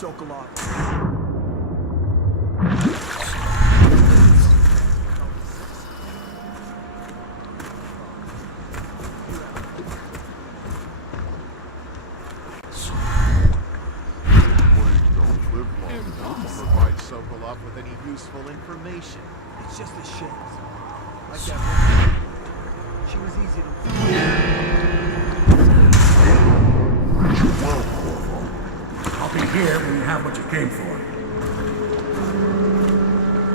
Sokolov. Sokolov with any useful information. It's just a shit. Like that woman. She was easy to Well, Corvo. I'll be here when you have what you came for.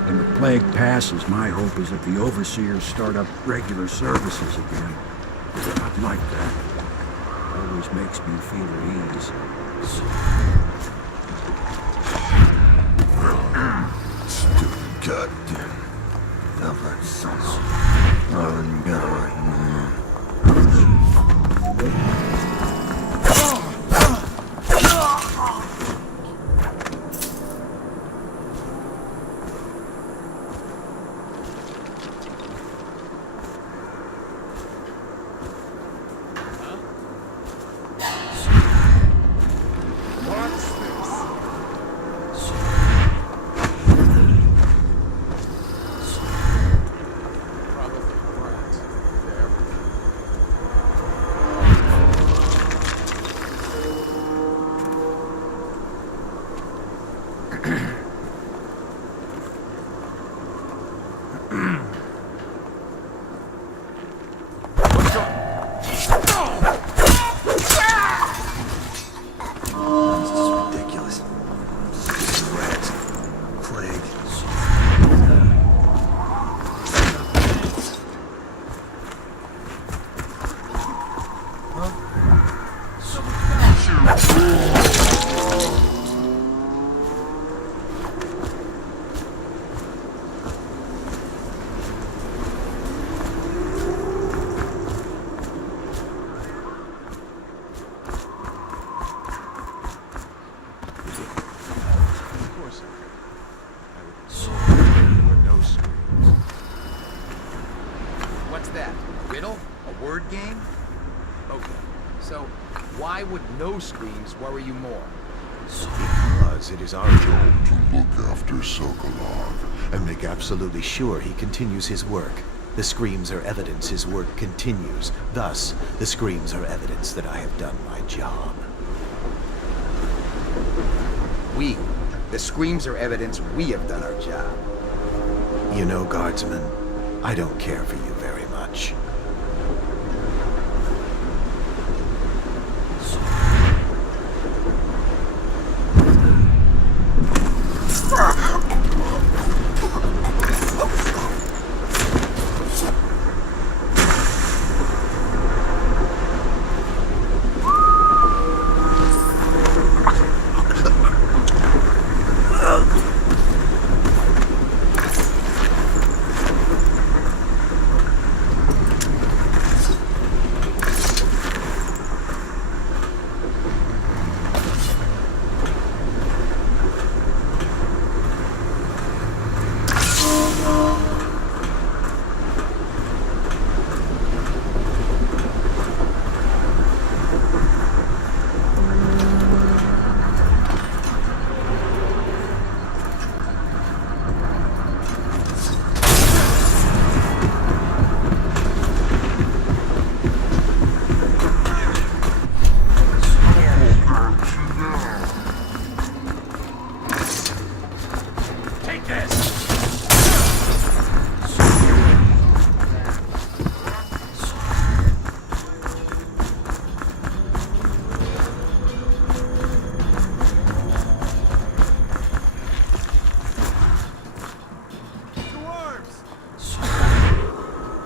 When the plague passes, my hope is that the overseers start up regular services again. I'd like that. Always makes me feel at ease. Stupid goddamn stubborn son of No screams worry you more. Because it is our job to look after Sokolov and make absolutely sure he continues his work. The screams are evidence his work continues. Thus, the screams are evidence that I have done my job. The screams are evidence we have done our job. You know, Guardsman, I don't care for you very much.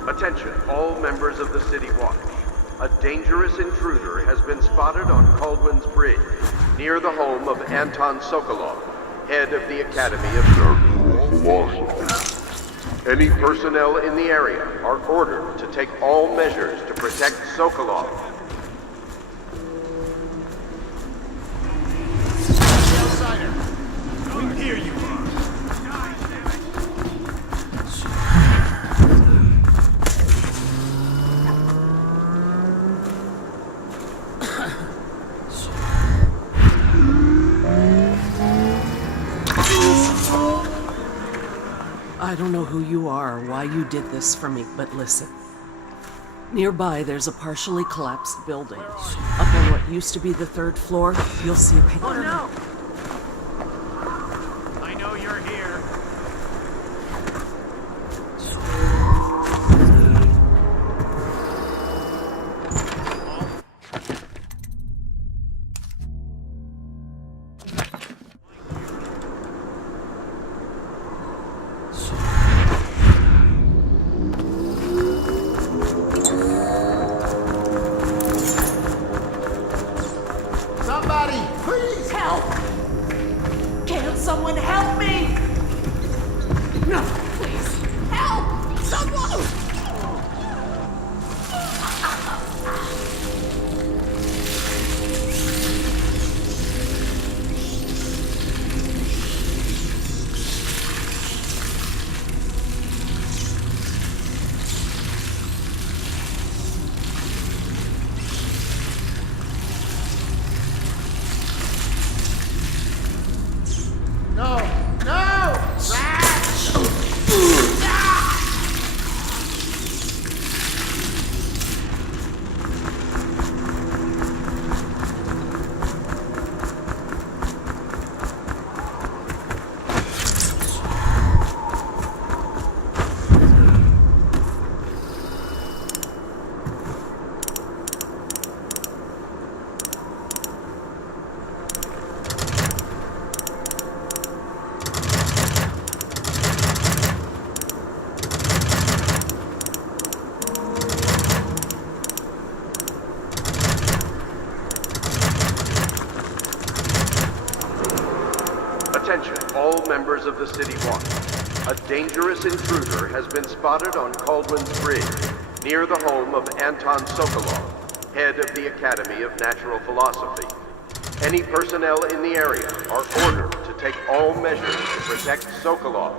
Attention, all members of the City Watch. A dangerous intruder has been spotted on Caldwell's Bridge, near the home of Anton Sokolov, head of the Academy of Surpassed. Any personnel in the area are ordered to take all measures to protect Sokolov. We hear you. I don't know who you are or why you did this for me, but listen. Nearby, there's a partially collapsed building. Up on what used to be the 3rd floor, you'll see a picture. Oh no! I know you're here. Somebody, please help! Can someone help me? No, please. Help! Someone! No! No! Attention, all members of the City Watch. A dangerous intruder has been spotted on Caldwell's Bridge, near the home of Anton Sokolov, head of the Academy of Natural Philosophy. Any personnel in the area are ordered to take all measures to protect Sokolov.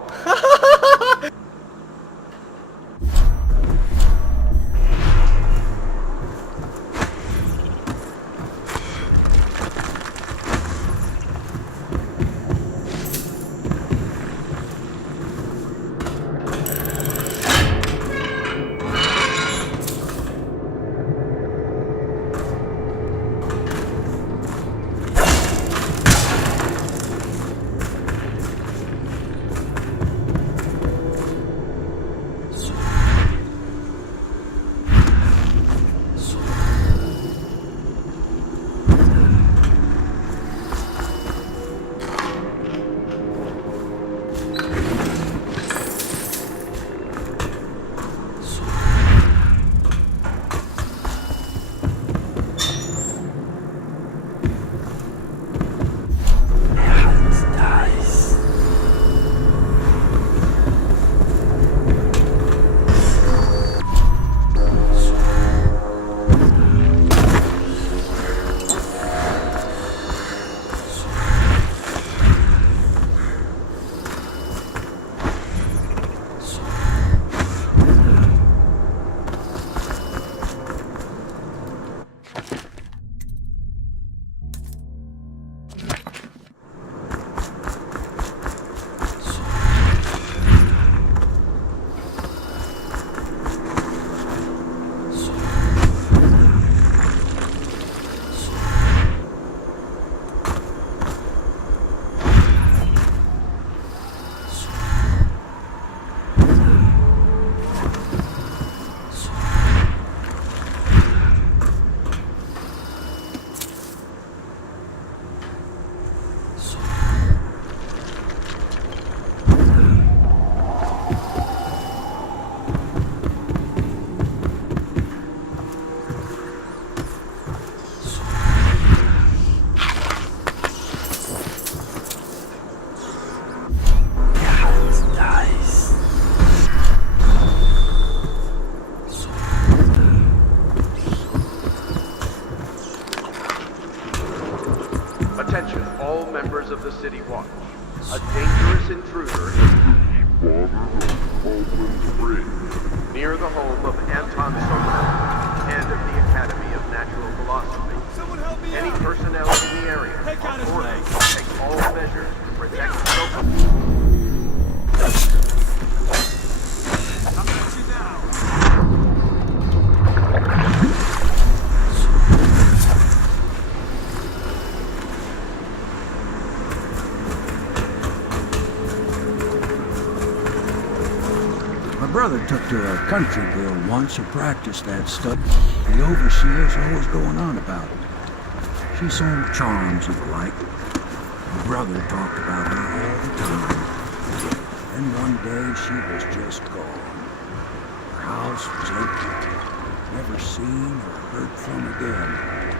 Attention, all members of the City Watch. A dangerous intruder has been spotted on Caldwell's Bridge, near the home of Anton Sokolov, head of the Academy of Natural Philosophy. Someone help me Any out! personnel in the area Take out his are ordered legs. to take all measures to protect Sokolov. brother took to a country girl once who practiced that stuff. The overseer's always going on about it. She sold charms and the like. My brother talked about her all the time. Then one day she was just gone. Her house was empty. Never seen or heard from again.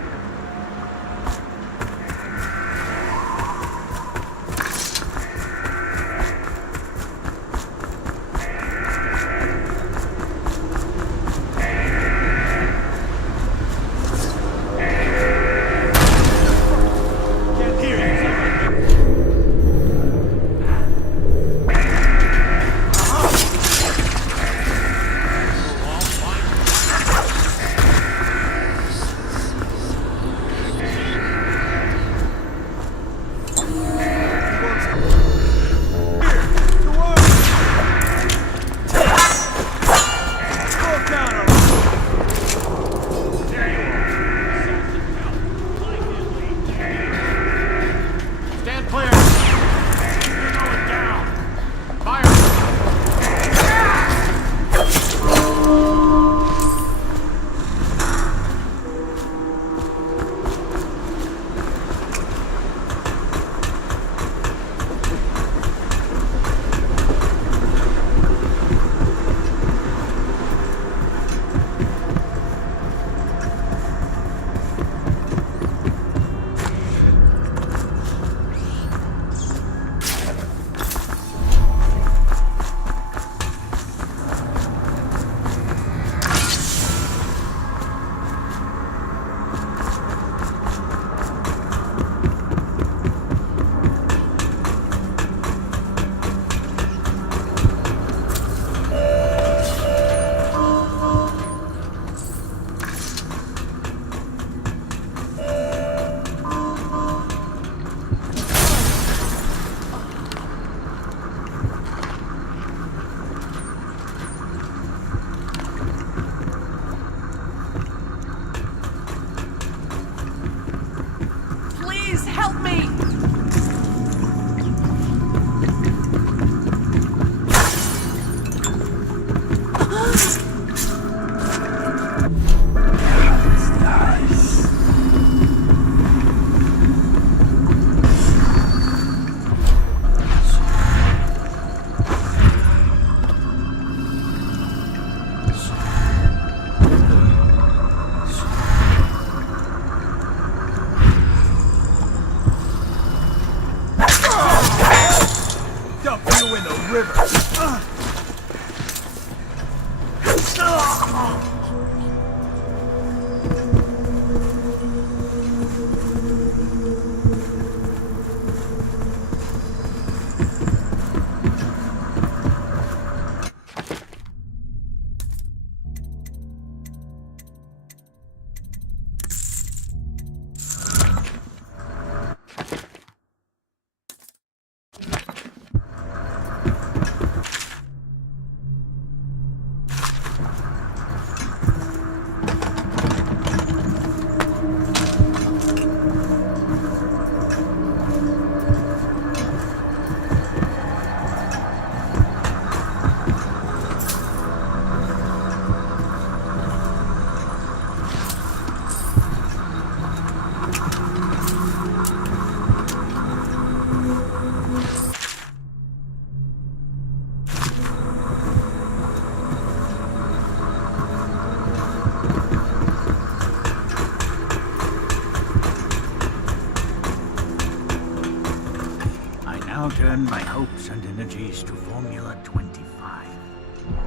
turn my hopes and energies to Formula 25,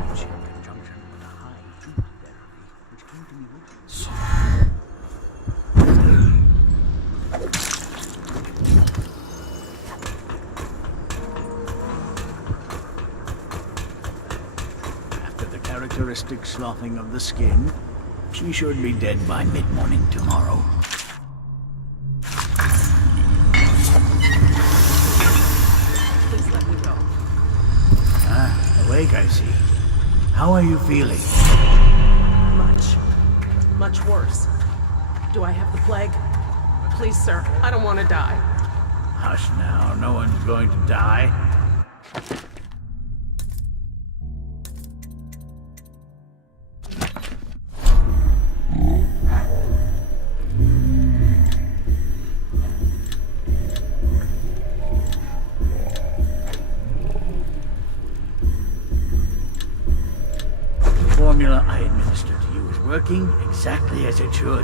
which in conjunction with a high truth therapy, which came to me After the characteristic sloughing of the skin, she should be dead by mid-morning tomorrow. Awake, I see. How are you feeling? Much worse. Do I have the plague? Please, sir, I don't want to die. Hush now, no one's going to die. working exactly as it should.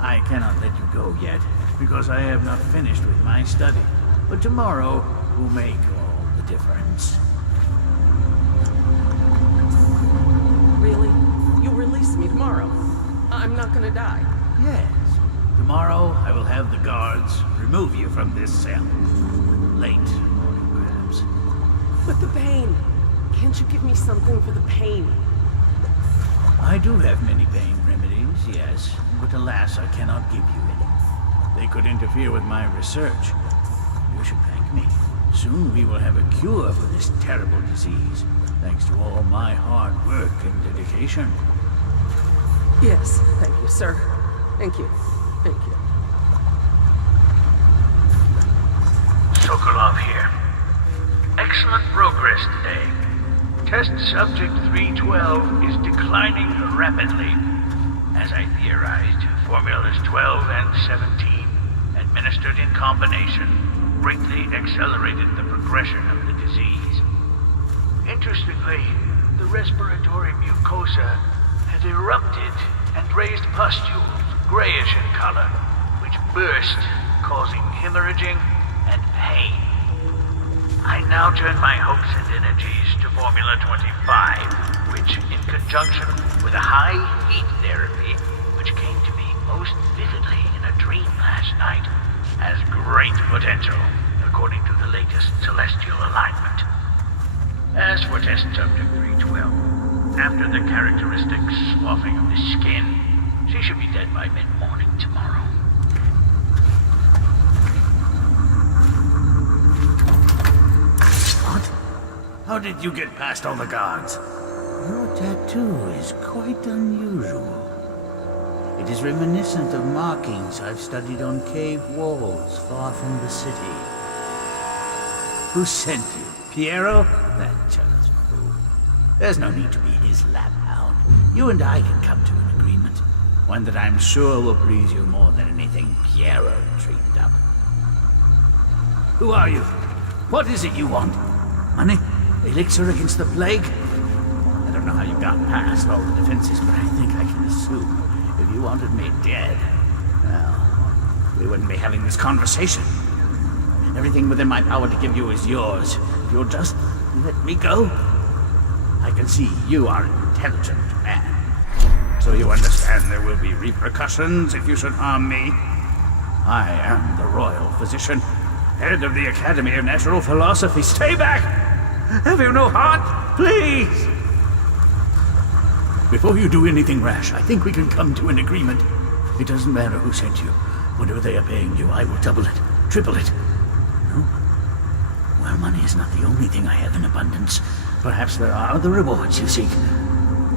I cannot let you go yet, because I have not finished with my study. But tomorrow will make all the difference. Really? You'll release me tomorrow? I'm not gonna die. Yes. Tomorrow I will have the guards remove you from this cell. Late morning, perhaps. But the pain. Can't you give me something for the pain? I do have many pain remedies, yes, but alas, I cannot give you any. They could interfere with my research. You should thank me. Soon we will have a cure for this terrible disease, thanks to all my hard work and dedication. Yes, thank you, sir. Thank you. Thank you. Sokolov here. Excellent progress today. Test subject 312 is declining rapidly. As I theorized, formulas 12 and 17, administered in combination, greatly accelerated the progression of the disease. Interestingly, the respiratory mucosa had erupted and raised pustules, grayish in color, which burst, causing hemorrhaging and pain. I now turn my hopes and energies to Formula 25, which, in conjunction with a high heat therapy, which came to me most vividly in a dream last night, has great potential, according to the latest celestial alignment. As for test subject 312, after the characteristic sloughing of the skin, she should be dead by mid-morning tomorrow. How did you get past all the guards? Your tattoo is quite unusual. It is reminiscent of markings I've studied on cave walls far from the city. Who sent you? Piero? That jealous fool. There's no need to be his lab hound. You and I can come to an agreement. One that I'm sure will please you more than anything Piero dreamed up. Who are you? What is it you want? Money? Elixir against the plague? I don't know how you got past all the defenses, but I think I can assume if you wanted me dead, well, we wouldn't be having this conversation. Everything within my power to give you is yours. If you'll just let me go. I can see you are an intelligent man. So you understand there will be repercussions if you should harm me? I am the royal physician, head of the Academy of Natural Philosophy. Stay back! Have you no heart? Please! Before you do anything rash, I think we can come to an agreement. It doesn't matter who sent you. Whatever they are paying you, I will double it, triple it. No? Well, money is not the only thing I have in abundance. Perhaps there are other rewards you seek.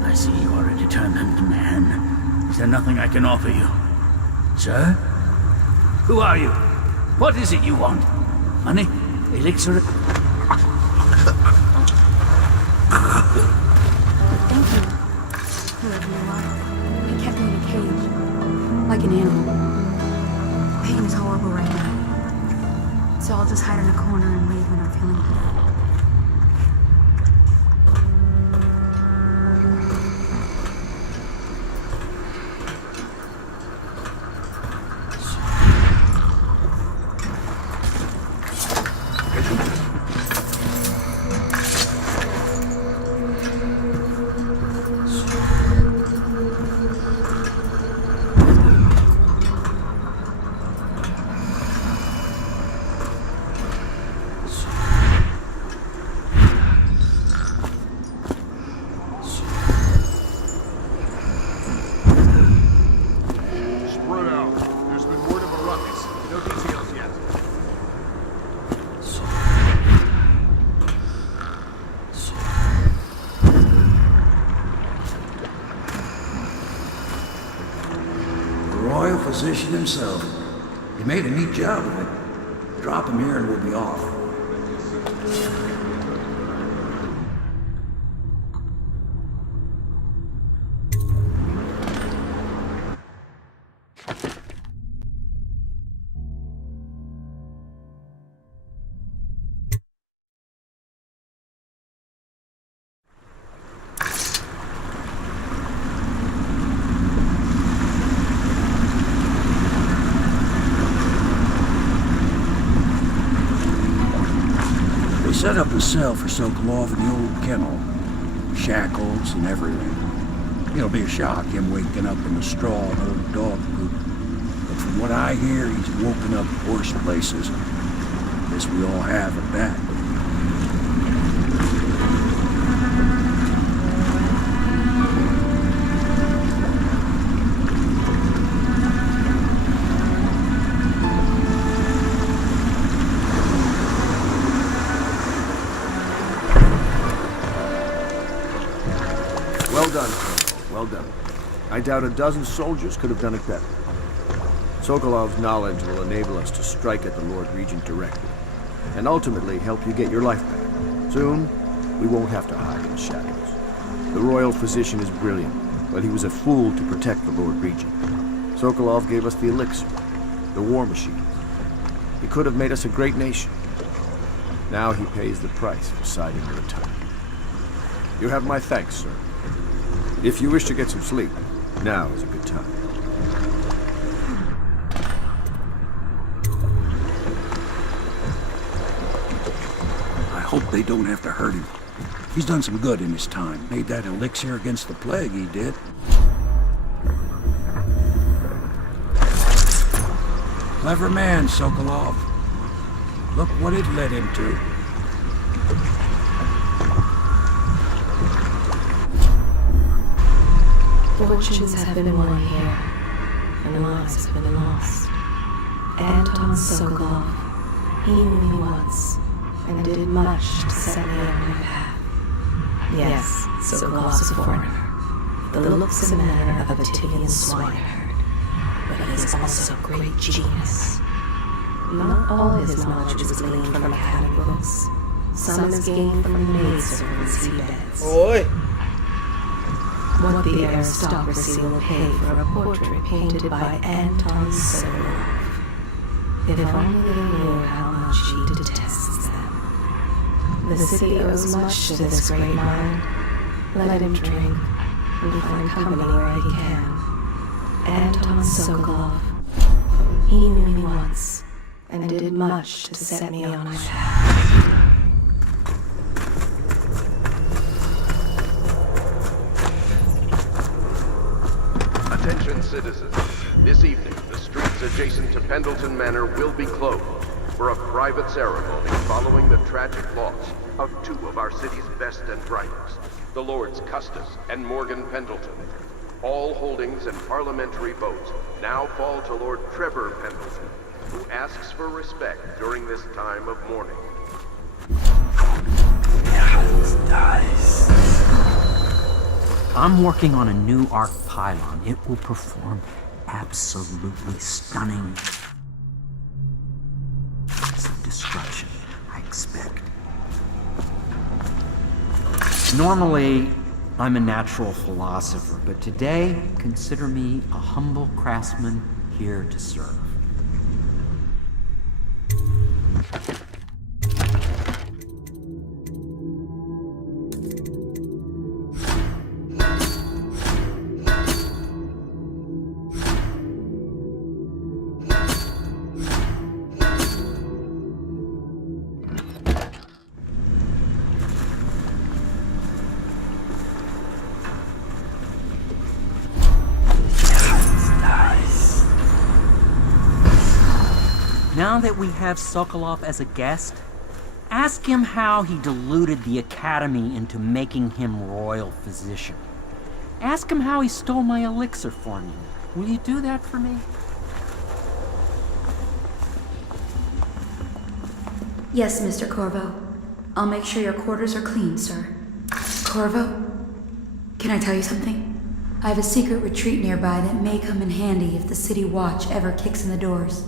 I see you are a determined man. Is there nothing I can offer you? Sir? Who are you? What is it you want? Money? Elixir? Thank you, whoever you are. You kept me in a cage, like an animal. Pain is horrible right now, so I'll just hide in a corner and wait when I'm feeling better. Physician himself. He made a neat job of it. Drop him here and we'll be off. set up a cell for Sokolov in the old kennel. Shackles and everything. It'll be a shock, him waking up in the straw and old dog poop. But from what I hear, he's woken up worse places. Guess we all have at that. Well done, Corvo. Well done. I doubt a dozen soldiers could have done it better. Sokolov's knowledge will enable us to strike at the Lord Regent directly, and ultimately help you get your life back. Soon, we won't have to hide in the shadows. The royal physician is brilliant, but he was a fool to protect the Lord Regent. Sokolov gave us the elixir, the war machines. He could have made us a great nation. Now he pays the price for siding with a tyrant. You have my thanks, sir. If you wish to get some sleep, now is a good time. I hope they don't have to hurt him. He's done some good in his time. Made that elixir against the plague, he did. Clever man, Sokolov. Look what it led him to. Fortunes have been won here, and lives have been lost. Anton Sokolov, he knew me once, and did much to set me on my path. Yes, Sokolov's a foreigner, the looks and manner of a Tivian swineherd, but he is also a great genius. Not all his knowledge was gleaned from academy books. Some is gained from the maidservants he beds. Oi! What the aristocracy will pay for a portrait painted by Anton Sokolov. If only they knew how much he detests them. The city owes much to this great mind. Let him drink, and find company where he can. Anton Sokolov, he knew me once, and did much to set me on my path. Attention citizens, this evening the streets adjacent to Pendleton Manor will be closed for a private ceremony following the tragic loss of two of our city's best and brightest, the Lords Custis and Morgan Pendleton. All holdings and parliamentary votes now fall to Lord Trevor Pendleton, who asks for respect during this time of mourning. I'm working on a new arc pylon. It will perform absolutely stunning acts of destruction, I expect. Normally, I'm a natural philosopher, but today, consider me a humble craftsman here to serve. Now that we have Sokolov as a guest, ask him how he deluded the Academy into making him royal physician. Ask him how he stole my elixir for me. Will you do that for me? Yes, Mr. Corvo. I'll make sure your quarters are clean, sir. Corvo? Can I tell you something? I have a secret retreat nearby that may come in handy if the city watch ever kicks in the doors.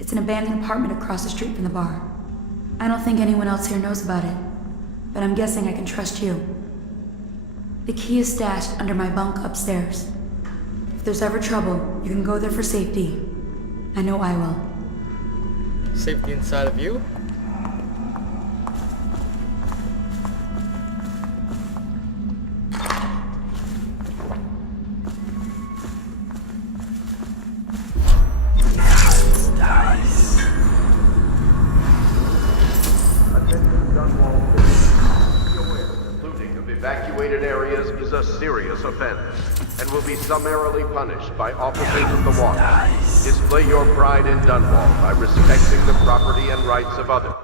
It's an abandoned apartment across the street from the bar. I don't think anyone else here knows about it, but I'm guessing I can trust you. The key is stashed under my bunk upstairs. If there's ever trouble, you can go there for safety. I know I will. Safety inside of you? evacuated areas is a serious offense and will be summarily punished by officers of the Watch. Display your pride in Dunwall by respecting the property and rights of others.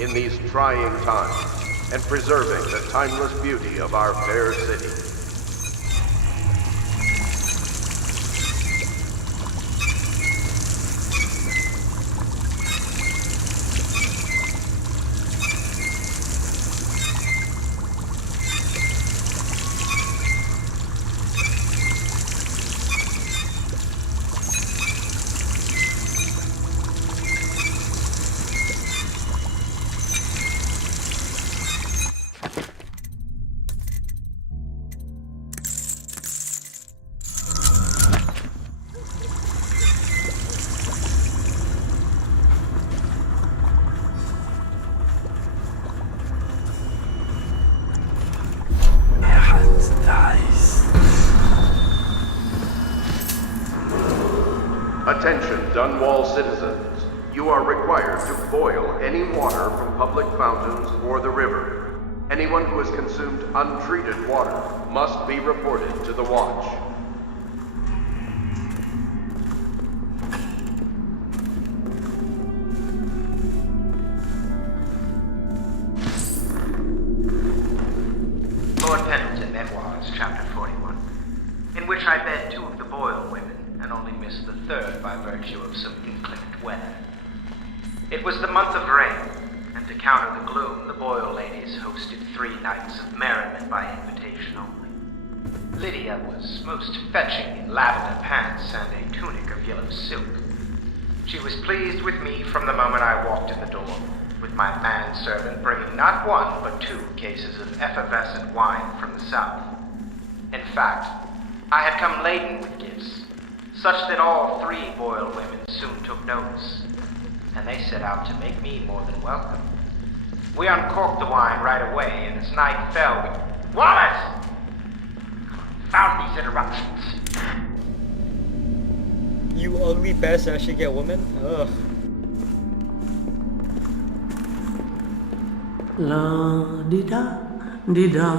In these trying times, and preserving the timeless beauty of our fair city. Attention, Dunwall citizens. You are required to boil any water from public fountains or the river. Anyone who has consumed untreated water must be reported to the Watch. Lord Pendleton Memoirs, Chapter 41, in which I bed two of the Boyle women and only missed the third by virtue of some inclement weather. It was the month of rain, and to counter the gloom, the Boyle ladies hosted 3 nights of merriment by invitation only. Lydia was most fetching in lavender pants and a tunic of yellow silk. She was pleased with me from the moment I walked in the door, with my manservant bringing not 1 but 2 cases of effervescent wine from the south. In fact, I had come laden with gifts, such that all 3 Boyle women soon took notice, and they set out to make me more than welcome. We uncorked the wine right away, and as night fell, we... Wallace! Found these interruptions. You ugly bastard actually get women? Ugh. La di da di da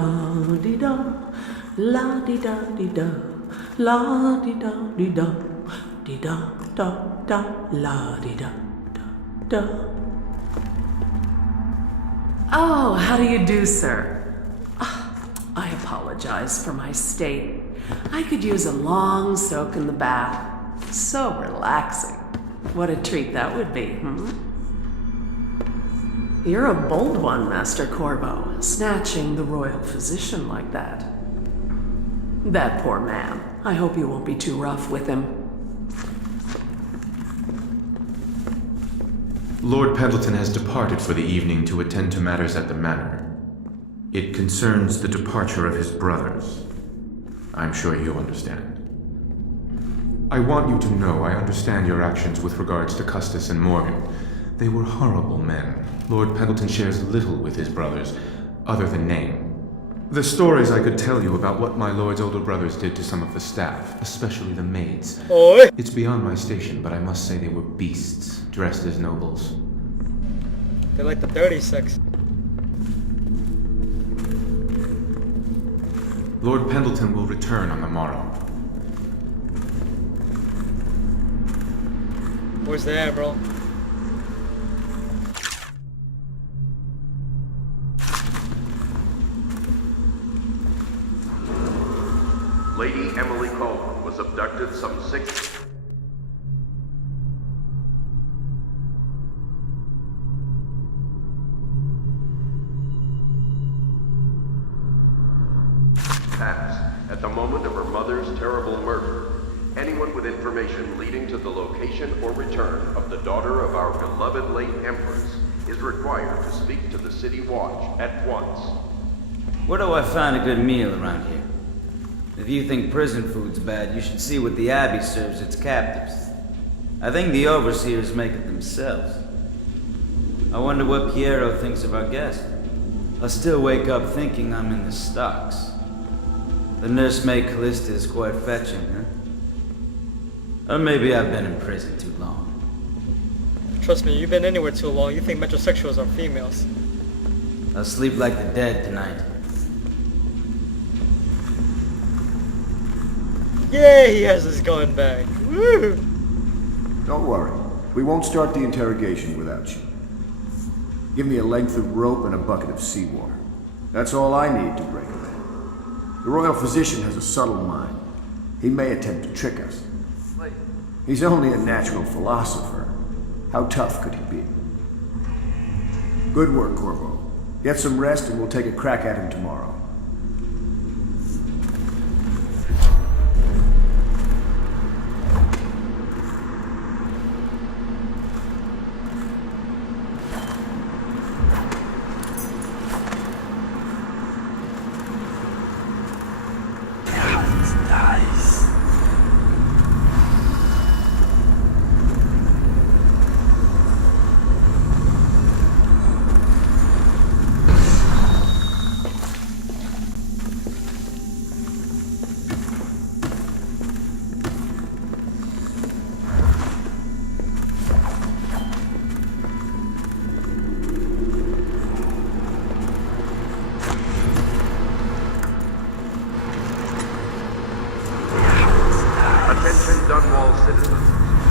di da, la di da di da, la di da di da, di da da da, la di da da da. Oh, how do you do, sir? I apologize for my state. I could use a long soak in the bath. So relaxing. What a treat that would be, You're a bold one, Master Corvo, snatching the royal physician like that. That poor man. I hope you won't be too rough with him. Lord Pendleton has departed for the evening to attend to matters at the manor. It concerns the departure of his brothers. I'm sure you understand. I want you to know I understand your actions with regards to Custis and Morgan. They were horrible men. Lord Pendleton shares little with his brothers, other than name. The stories I could tell you about what my lord's older brothers did to some of the staff, especially the maids. Oi. It's beyond my station, but I must say they were beasts, dressed as nobles. They like the dirty sex. Lord Pendleton will return on the morrow. Where's the Admiral? Lady Emily Coleman was abducted some 6... past at the moment of her mother's terrible murder. Anyone with information leading to the location or return of the daughter of our beloved late Empress is required to speak to the City Watch at once. Where do I find a good meal around here? If you think prison food's bad, you should see what the Abbey serves its captives. I think the overseers make it themselves. I wonder what Piero thinks of our guest. I still wake up thinking I'm in the stocks. The nursemaid Callista is quite fetching, huh? Or maybe I've been in prison too long. Trust me, you've been anywhere too long. You think metrosexuals are females. I'll sleep like the dead tonight. Yay, he has his gun back. Woo! Don't worry. We won't start the interrogation without you. Give me a length of rope and a bucket of seawater. That's all I need to break him in. The royal physician has a subtle mind. He may attempt to trick us. He's only a natural philosopher. How tough could he be? Good work, Corvo. Get some rest and we'll take a crack at him tomorrow.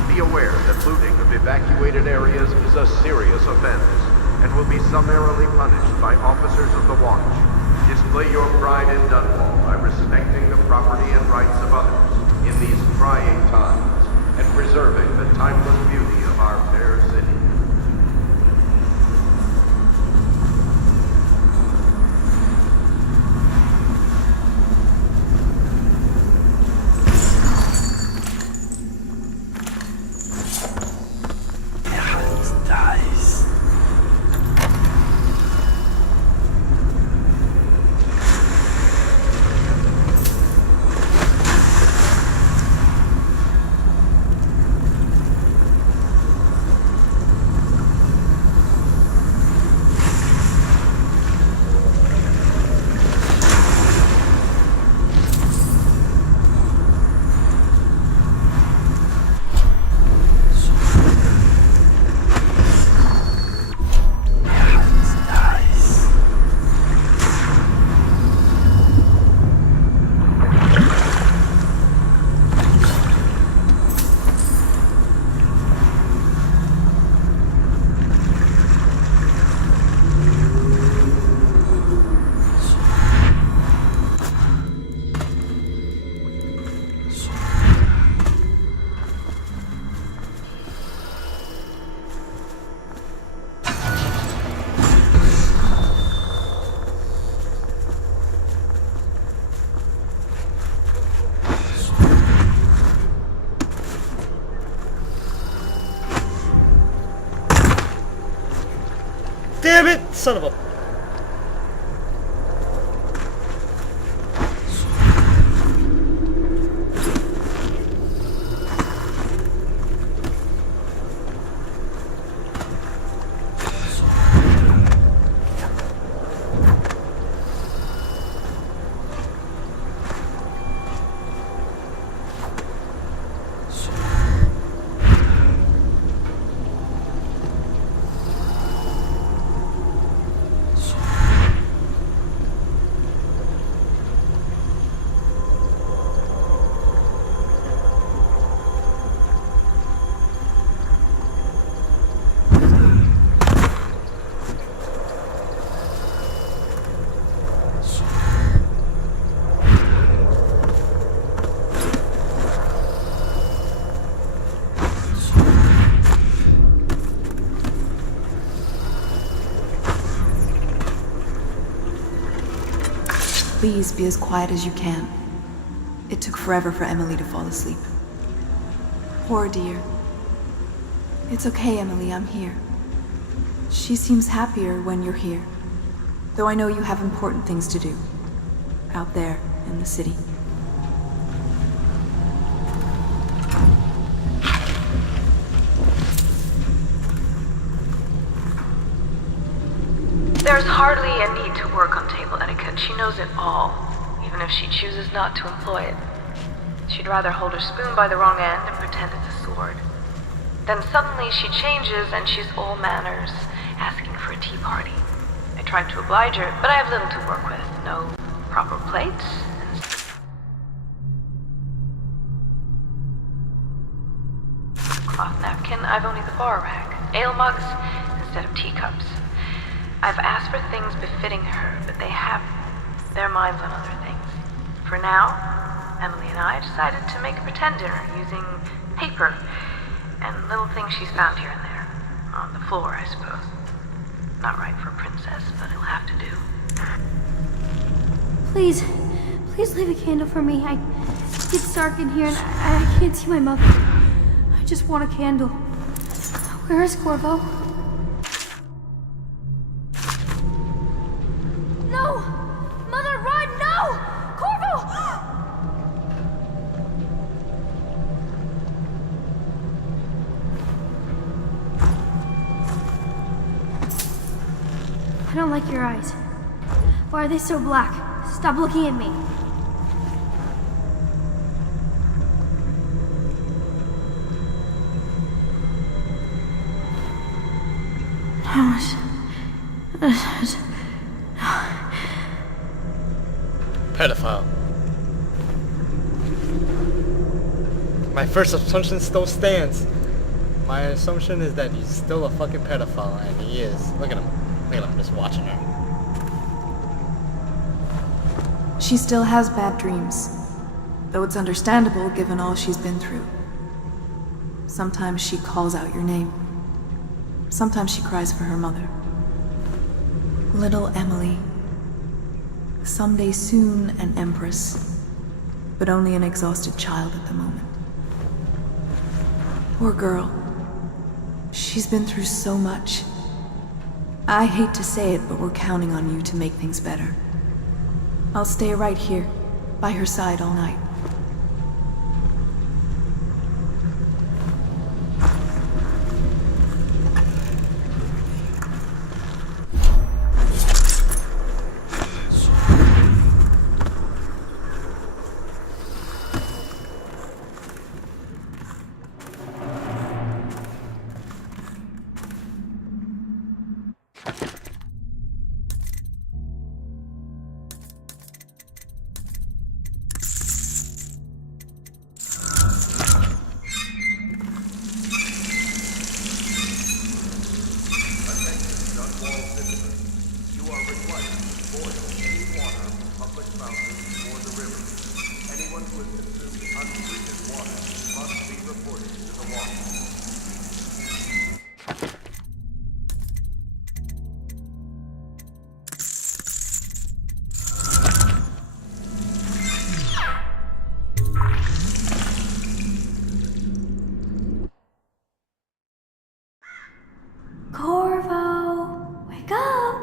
Be aware that looting of evacuated areas is a serious offense and will be summarily punished by officers of the Watch. Display your pride in Dunwall by respecting the property and rights of others in these trying times and preserving the timeless beauty of our fair city. Damn it! Son of a... Please be as quiet as you can. It took forever for Emily to fall asleep. Poor dear. It's okay, Emily, I'm here. She seems happier when you're here. Though I know you have important things to do. Out there in the city. There's hardly a need to work on table etiquette. She knows it all, even if she chooses not to employ it. she'd rather hold her spoon by the wrong end and pretend it's a sword. Then suddenly she changes and she's all manners, asking for a tea party. I tried to oblige her, but I have little to work with. No proper plates. Cloth napkin, I've only the bar rack. Ale mugs instead of teacups. I've asked for things befitting her, but they have their minds on other things. For now, Emily and I decided to make a pretend dinner using paper and little things she's found here and there. On the floor, I suppose. Not right for a princess, but it'll have to do. Please leave a candle for me. It's dark in here and I can't see my mother. I just want a candle. Where is Corvo? No! Mother, run! No! Corvo! I don't like your eyes. Why are they so black? Stop looking at me. Pedophile. My first assumption still stands. My assumption is that he's still a fucking pedophile, and he is. Look at him. Look at him, just watching her. She still has bad dreams, though it's understandable given all she's been through. Sometimes she calls out your name. Sometimes she cries for her mother. Little Emily. Someday soon an empress, but only an exhausted child at the moment. Poor girl. She's been through so much. I hate to say it, but we're counting on you to make things better. I'll stay right here, by her side all night. Corvo, wake up!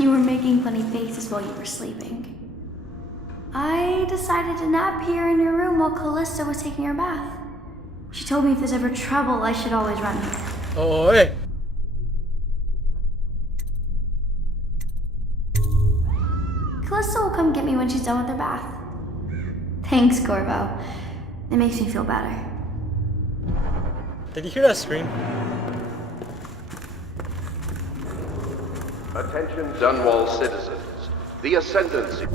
You were making funny faces while you were sleeping. I decided to nap here in your room while Callista was taking her bath. She told me if there's ever trouble, I should always run here. Oh, hey. Callista will come get me when she's done with her bath. Thanks, Corvo. It makes me feel better. Did you hear that scream? Attention Dunwall citizens. The Ascendancy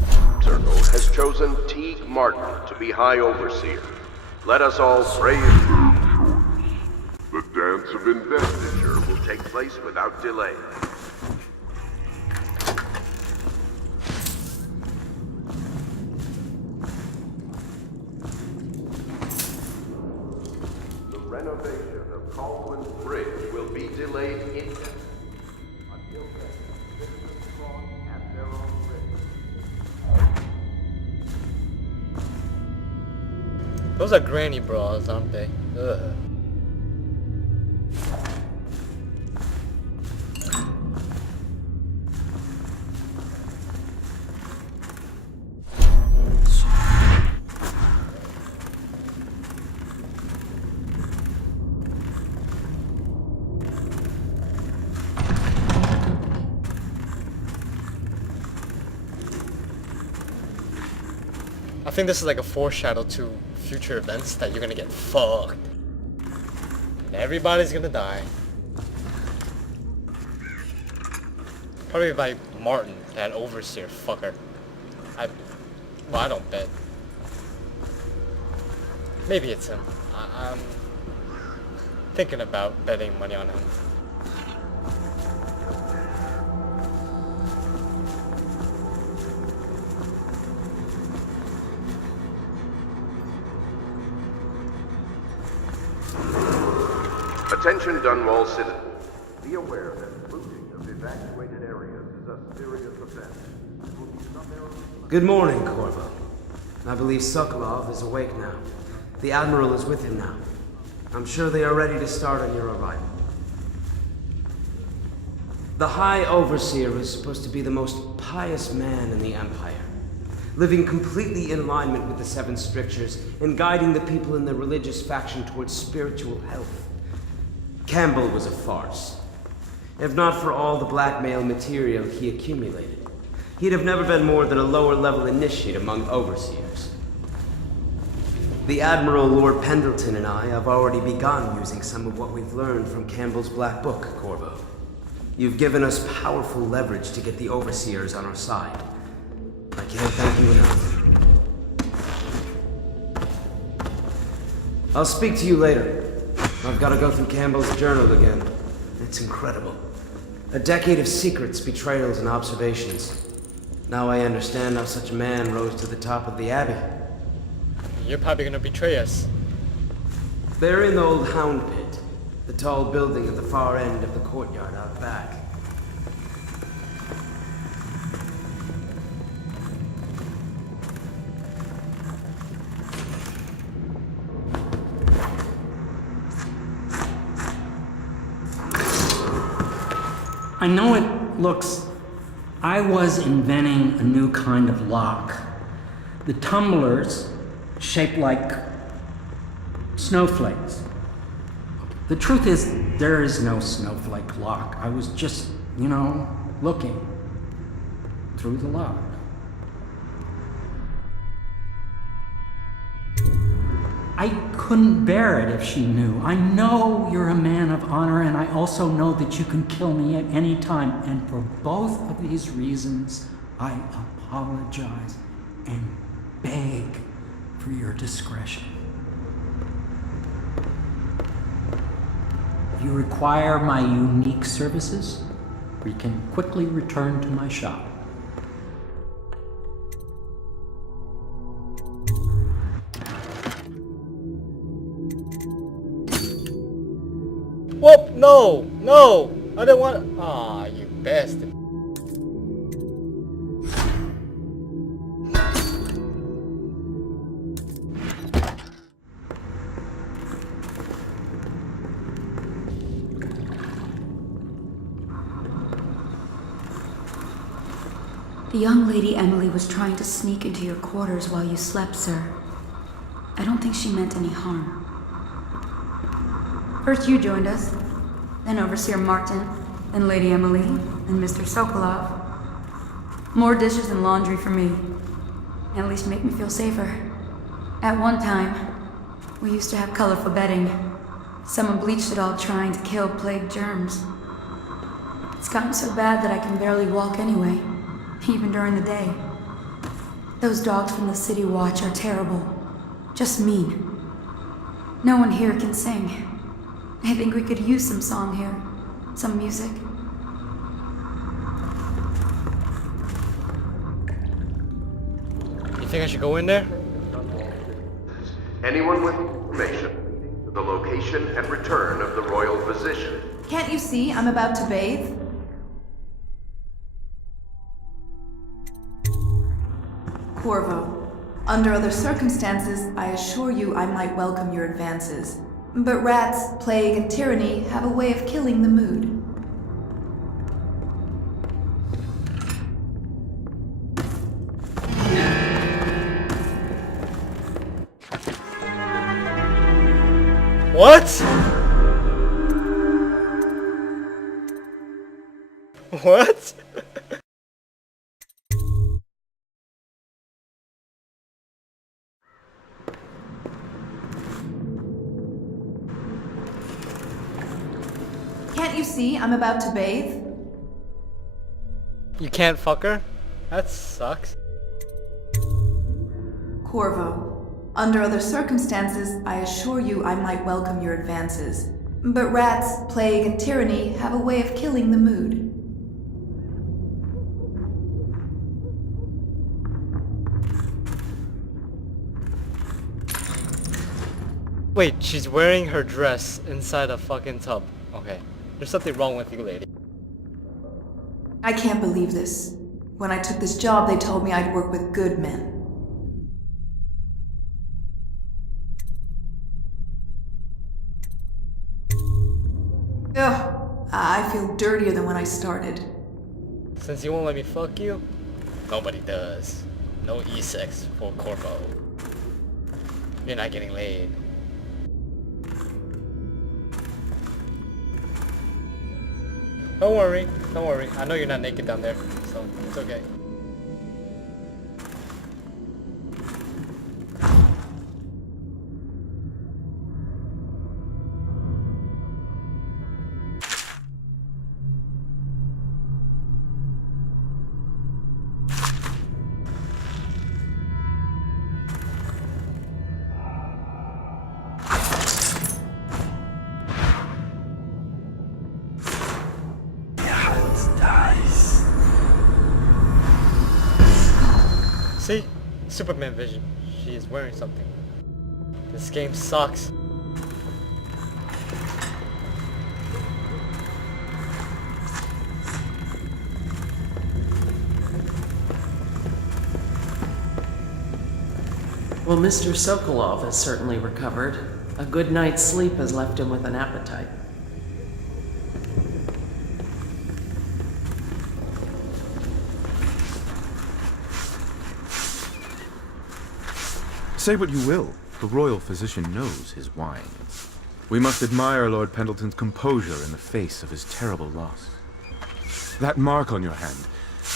Circle has chosen Teague Martin to be High Overseer. Let us all pray. The dance of investiture Will take place without delay. The renovation of Caldwell's Bridge will be delayed indefinitely. Until then, citizens cross at their own risk. Those are granny bras, aren't they? Ugh. I think this is like a foreshadow to future events that you're gonna get fucked. And everybody's gonna die. Probably by Martin, that overseer fucker. Well, I don't bet. Maybe it's him. I'm thinking about betting money on him. Attention Dunwall citizens. Be aware that looting of evacuated areas is a serious offense. There will be some errors. Good morning, Corvo. I believe Sokolov is awake now. The Admiral is with him now. I'm sure they are ready to start on your arrival. The High Overseer is supposed to be the most pious man in the Empire, living completely in alignment with the Seven Strictures and guiding the people in the religious faction towards spiritual health. Campbell was a farce. If not for all the blackmail material he accumulated, he'd have never been more than a lower-level initiate among overseers. The Admiral, Lord Pendleton, and I have already begun using some of what we've learned from Campbell's Black Book, Corvo. You've given us powerful leverage to get the overseers on our side. I can't thank you enough. I'll speak to you later. I've got to go through Campbell's journal again. It's incredible. A decade of secrets, betrayals, and observations. Now I understand how such a man rose to the top of the Abbey. You're probably gonna betray us. They're in the old Hound Pit, the tall building at the far end of the courtyard out back. I know it looks... I was inventing a new kind of lock. The tumblers shaped like snowflakes. The truth is, there is no snowflake lock. I was just, looking through the lock. I couldn't bear it if she knew. I know you're a man of honor, and I also know that you can kill me at any time. And for both of these reasons, I apologize and beg for your discretion. You require my unique services? We can quickly return to my shop. Whoop! No! I didn't want. Aw, you bastard. The young lady Emily was trying to sneak into your quarters while you slept, sir. I don't think she meant any harm. First you joined us, then Overseer Martin, then Lady Emily, and Mr. Sokolov. More dishes and laundry for me. At least make me feel safer. At one time, we used to have colorful bedding. Someone bleached it all trying to kill plague germs. It's gotten so bad that I can barely walk anyway, even during the day. Those dogs from the City Watch are terrible. Just mean. No one here can sing. I think we could use some song here. Some music. You think I should go in there? Anyone with information, the location and return of the royal physician. Can't you see I'm about to bathe? Corvo, under other circumstances, I assure you I might welcome your advances. But rats, plague, and tyranny have a way of killing the mood. What? What? Can't you see I'm about to bathe? You can't fuck her? That sucks. Corvo, under other circumstances, I assure you I might welcome your advances. But rats, plague, and tyranny have a way of killing the mood. Wait, she's wearing her dress inside a fucking tub. Okay. There's something wrong with you, lady. I can't believe this. When I took this job, they told me I'd work with good men. Ugh, I feel dirtier than when I started. Since you won't let me fuck you, nobody does. No e-sex for Corvo. You're not getting laid. Don't worry, don't worry. I know you're not naked down there, so it's okay. See? Superman vision. She is wearing something. This game sucks. Well, Mr. Sokolov has certainly recovered. A good night's sleep has left him with an appetite. Say what you will, the royal physician knows his wine. We must admire Lord Pendleton's composure in the face of his terrible loss. That mark on your hand,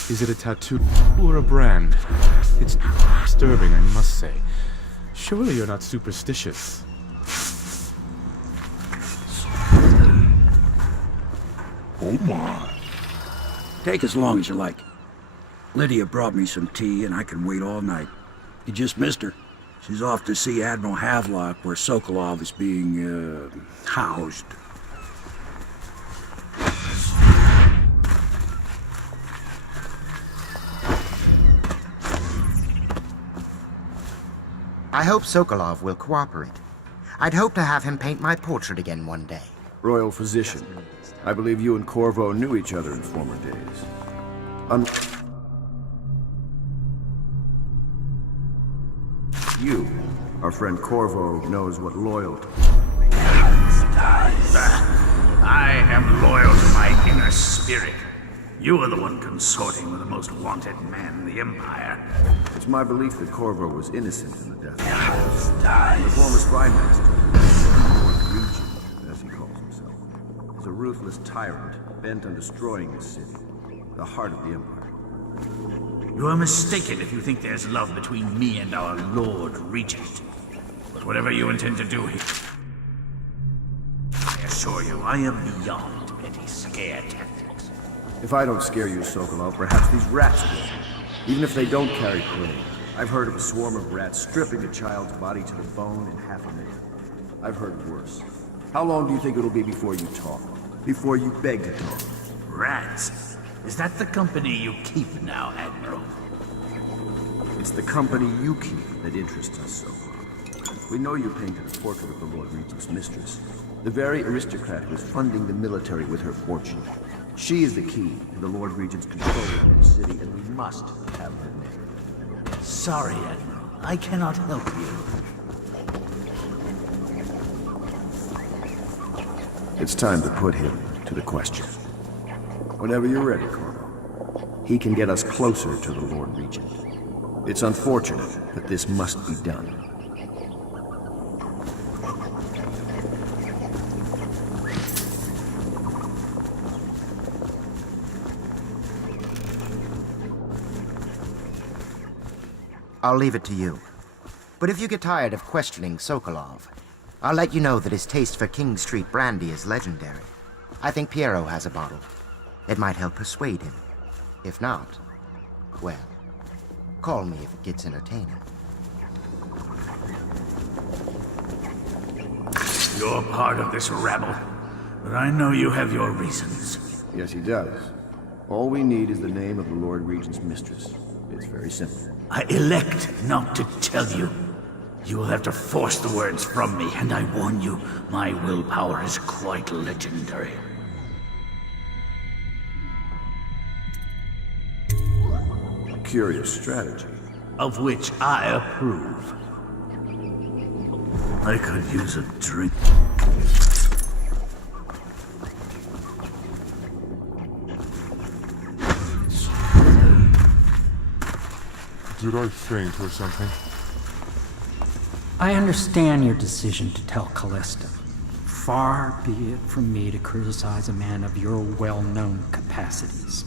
is it a tattoo or a brand? It's disturbing, I must say. Surely you're not superstitious. Oh my. Take as long as you like. Lydia brought me some tea and I can wait all night. You just missed her. She's off to see Admiral Havelock where Sokolov is being, housed. I hope Sokolov will cooperate. I'd hope to have him paint my portrait again one day. Royal physician, I believe you and Corvo knew each other in former days. You, our friend Corvo, knows what loyalty. I am loyal to my inner spirit. You are the one consorting with the most wanted man in the Empire. It's my belief that Corvo was innocent in the death of the former spy master, Lord Regent, as he calls himself, is a ruthless tyrant bent on destroying this city, the heart of the Empire. You are mistaken if you think there's love between me and our Lord Regent. But whatever you intend to do here, I assure you, I am beyond petty scare tactics. If I don't scare you, Sokolov, perhaps these rats will. Even if they don't carry plague. I've heard of a swarm of rats stripping a child's body to the bone in half a minute. I've heard worse. How long do you think it'll be before you talk? Before you beg to talk? Rats? Is that the company you keep now, Admiral? It's the company you keep that interests us so far. We know you painted a portrait of the Lord Regent's mistress, the very aristocrat who is funding the military with her fortune. She is the key to the Lord Regent's control of the city, and we must have her name. Sorry, Admiral. I cannot help you. It's time to put him to the question. Whenever you're ready, Corvo. He can get us closer to the Lord Regent. It's unfortunate, but this must be done. I'll leave it to you. But if you get tired of questioning Sokolov, I'll let you know that his taste for King Street brandy is legendary. I think Piero has a bottle. It might help persuade him. If not, well, call me if it gets entertaining. You're part of this rabble, but I know you have your reasons. Yes, he does. All we need is the name of the Lord Regent's mistress. It's very simple. I elect not to tell you. You will have to force the words from me, and I warn you, my willpower is quite legendary. Curious strategy. Of which I approve. I could use a drink. Did I faint or something? I understand your decision to tell Callista. Far be it from me to criticize a man of your well-known capacities.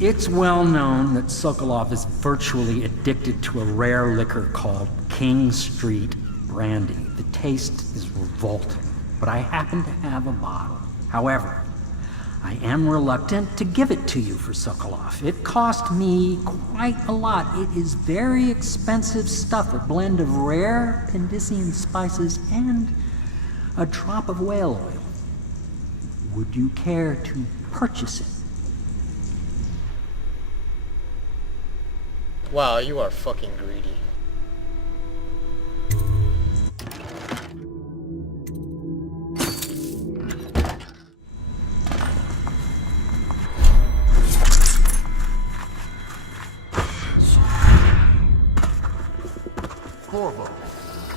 It's well known that Sokolov is virtually addicted to a rare liquor called King Street Brandy. The taste is revolting, but I happen to have a bottle. However, I am reluctant to give it to you for Sokolov. It cost me quite a lot. It is very expensive stuff, a blend of rare Pendician spices and a drop of whale oil. Would you care to purchase it? Wow, you are fucking greedy. Corvo,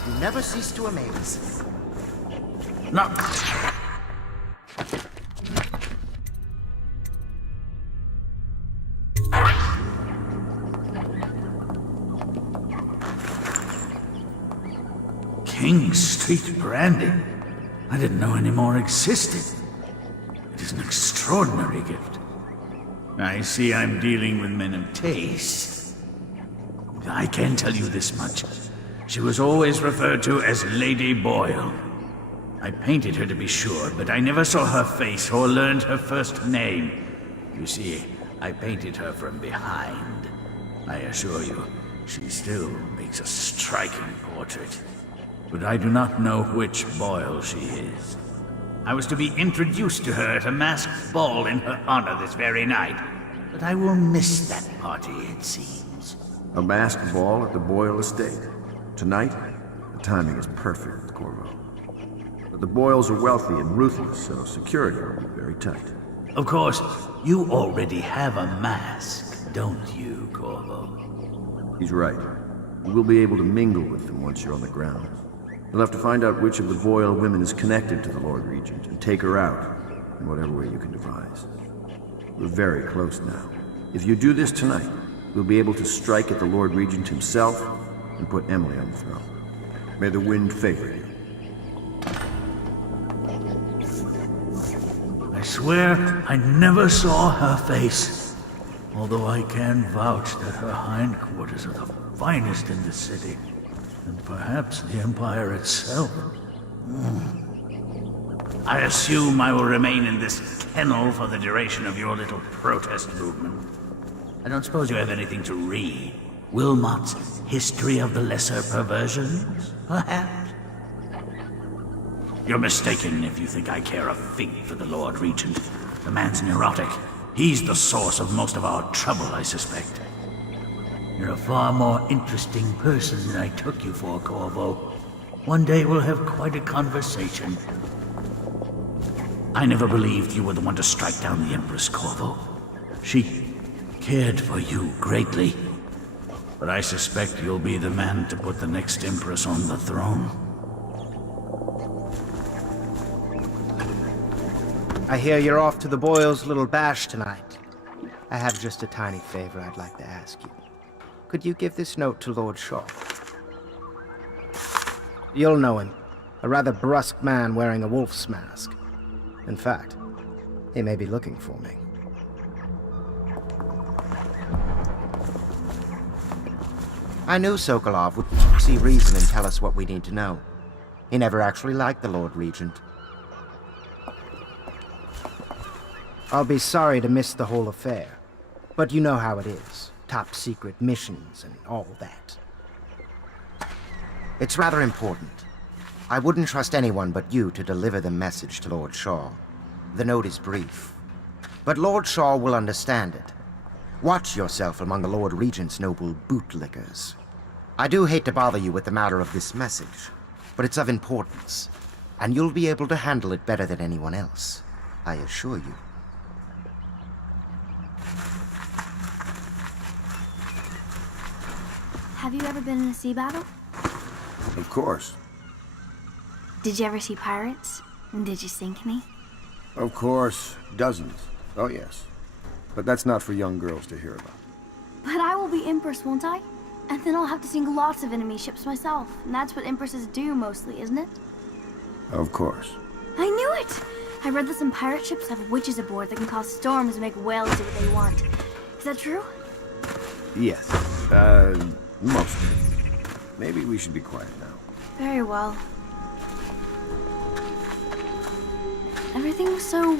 you never cease to amaze. No. King Street Brandy? I didn't know any more existed. It is an extraordinary gift. I see I'm dealing with men of taste. I can tell you this much. She was always referred to as Lady Boyle. I painted her to be sure, but I never saw her face or learned her first name. You see, I painted her from behind. I assure you, she still makes a striking portrait. But I do not know which Boyle she is. I was to be introduced to her at a masked ball in her honor this very night. But I will miss that party, it seems. A masked ball at the Boyle estate. Tonight, the timing is perfect, Corvo. But the Boyles are wealthy and ruthless, so security will be very tight. Of course, you already have a mask, don't you, Corvo? He's right. You will be able to mingle with them once you're on the ground. You'll have to find out which of the Boyle women is connected to the Lord Regent and take her out in whatever way you can devise. We're very close now. If you do this tonight, we'll be able to strike at the Lord Regent himself and put Emily on the throne. May the wind favor you. I swear I never saw her face. Although I can vouch that her hindquarters are the finest in the city. And perhaps the Empire itself. I assume I will remain in this kennel for the duration of your little protest movement. I don't suppose you have anything to read. Wilmot's History of the Lesser Perversions, perhaps? You're mistaken if you think I care a fig for the Lord Regent. The man's neurotic. He's the source of most of our trouble, I suspect. You're a far more interesting person than I took you for, Corvo. One day we'll have quite a conversation. I never believed you were the one to strike down the Empress, Corvo. She cared for you greatly. But I suspect you'll be the man to put the next Empress on the throne. I hear you're off to the Boyles' little bash tonight. I have just a tiny favor I'd like to ask you. Could you give this note to Lord Shaw? You'll know him. A rather brusque man wearing a wolf's mask. In fact, he may be looking for me. I knew Sokolov would see reason and tell us what we need to know. He never actually liked the Lord Regent. I'll be sorry to miss the whole affair. But you know how it is. Top secret missions and all that. It's rather important. I wouldn't trust anyone but you to deliver the message to Lord Shaw. The note is brief, but Lord Shaw will understand it. Watch yourself among the Lord Regent's noble bootlickers. I do hate to bother you with the matter of this message, but it's of importance, and you'll be able to handle it better than anyone else, I assure you. Have you ever been in a sea battle? Of course. Did you ever see pirates? And did you sink any? Of course. Dozens. Oh, yes. But that's not for young girls to hear about. But I will be Empress, won't I? And then I'll have to sink lots of enemy ships myself. And that's what Empresses do mostly, isn't it? Of course. I knew it! I read that some pirate ships have witches aboard that can cause storms and make whales do what they want. Is that true? Yes. Mostly. Maybe we should be quiet now. Very well. Everything was so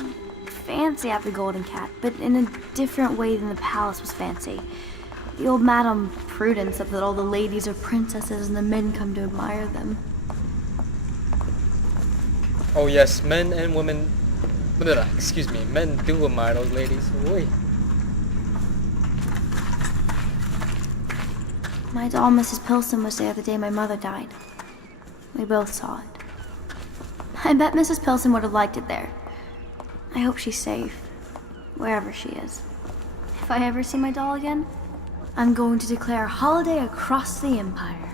fancy at the Golden Cat, but in a different way than the palace was fancy. The old Madame Prudence said that all the ladies are princesses and the men come to admire them. Oh yes, men and women... Excuse me, men do admire those ladies. Wait. My doll, Mrs. Pilson, was there the day my mother died. We both saw it. I bet Mrs. Pilson would have liked it there. I hope she's safe, wherever she is. If I ever see my doll again, I'm going to declare a holiday across the Empire.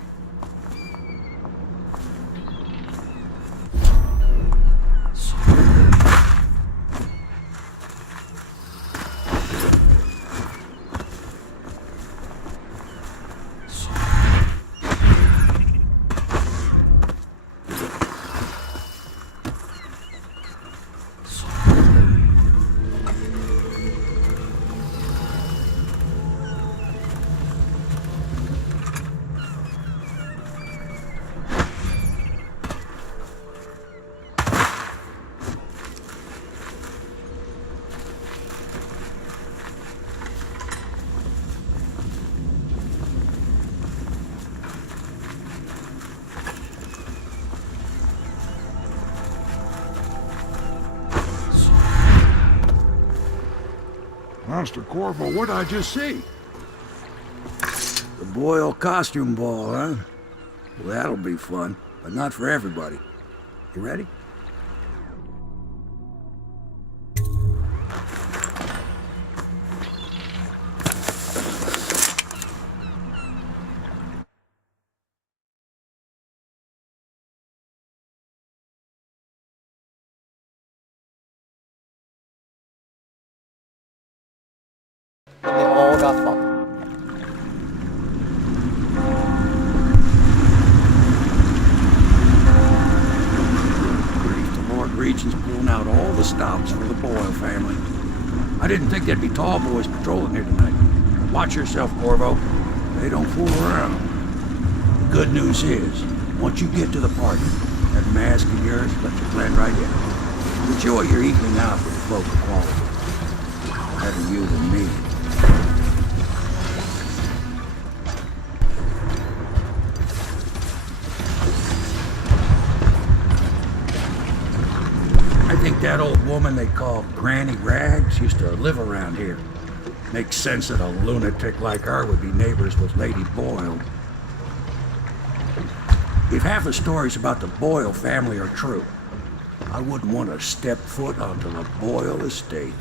Master Corvo, what'd I just see? The Boyle costume ball, huh? Well, that'll be fun, but not for everybody. You ready? And they all got fucked. The Lord Regent's pulling out all the stops for the Boyle family. I didn't think there'd be tall boys patrolling here tonight. Watch yourself, Corvo. They don't fool around. The good news is, once you get to the party, that mask of yours lets you blend right in. Enjoy your evening out with the folk of quality. Better you than me. I think that old woman they call Granny Rags used to live around here. Makes sense that a lunatic like her would be neighbors with Lady Boyle. If half the stories about the Boyle family are true, I wouldn't want to step foot onto the Boyle estate.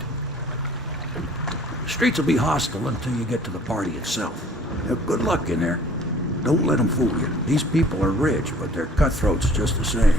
The streets will be hostile until you get to the party itself. Now, good luck in there. Don't let them fool you. These people are rich, but they're cutthroats just the same.